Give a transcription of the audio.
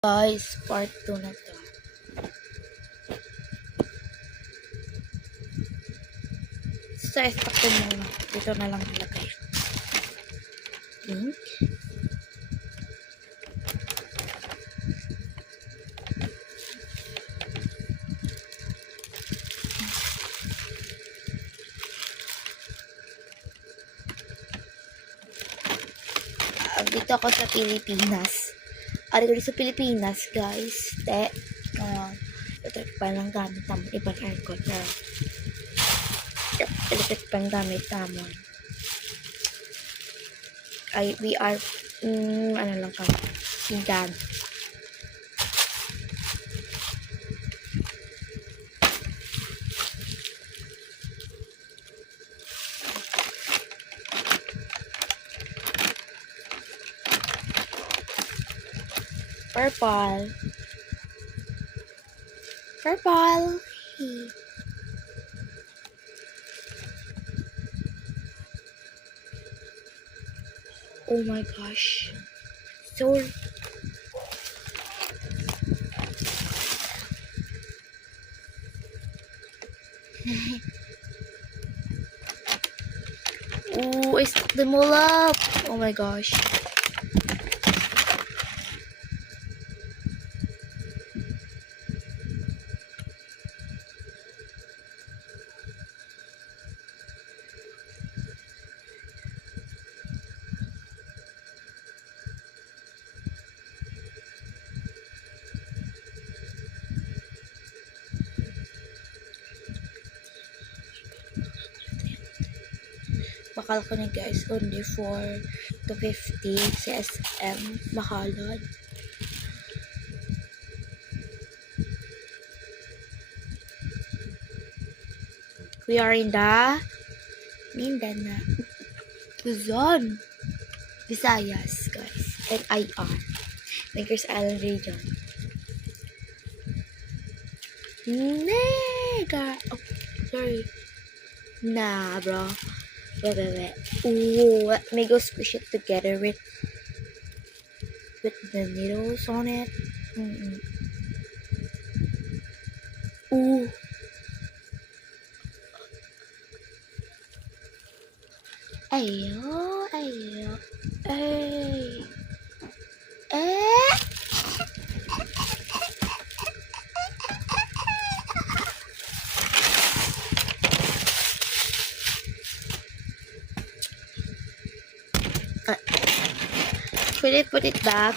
Guys, part 2 na to. Sa stock ko muna. Dito na lang ilagay. Pink. Dito ako sa Pilipinas. Dito sa Pilipinas, guys. Ito pa lang gamit naman. Ibang aircon na. Ito pa lang gamit naman. We are, ano lang kami. Sigan. Purple. Purple. Oh my gosh. So ooh, I stuck them all up. Oh my gosh. Bakal ko na guys, only for 250 sa SM Bacolod. We are in the Mindanao, Luzon, Visayas, guys, and IR, Anchorage Island region. Mega. Oh, sorry. Nah, bro. Wait. Ooh, let me go squish it together with the needles on it. Ooh. Ayo. Ay. Should I put it back?